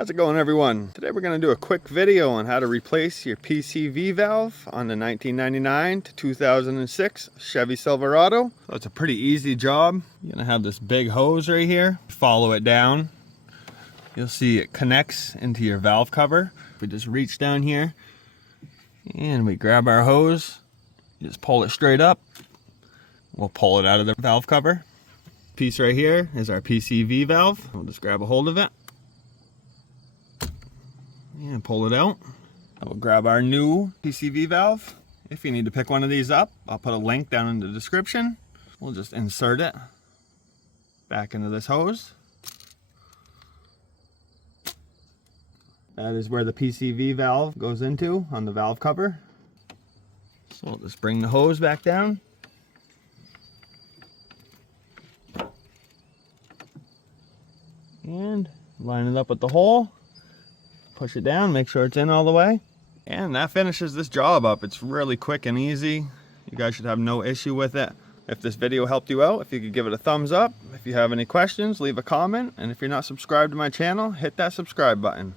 How's it going, everyone? Today we're going to do a quick video on how to replace your PCV valve on the 1999 to 2006 Chevy Silverado. So it's a pretty easy job. You're going to have this big hose right here. Follow it down. You'll see it connects into your valve cover. We just reach down here and we grab our hose. You just pull it straight up. We'll pull it out of the valve cover. Piece right here is our PCV valve. We'll just grab a hold of it and pull it out. We'll grab our new PCV valve. If you need to pick one of these up, I'll put a link down in the description. We'll just insert it back into this hose. That is where the PCV valve goes into on the valve cover. So we'll just bring the hose back down. And line it up with the hole. Push it down, make sure it's in all the way. And that finishes this job up. It's really quick and easy. You guys should have no issue with it. If this video helped you out, if you could give it a thumbs up. If you have any questions, leave a comment. And if you're not subscribed to my channel, hit that subscribe button.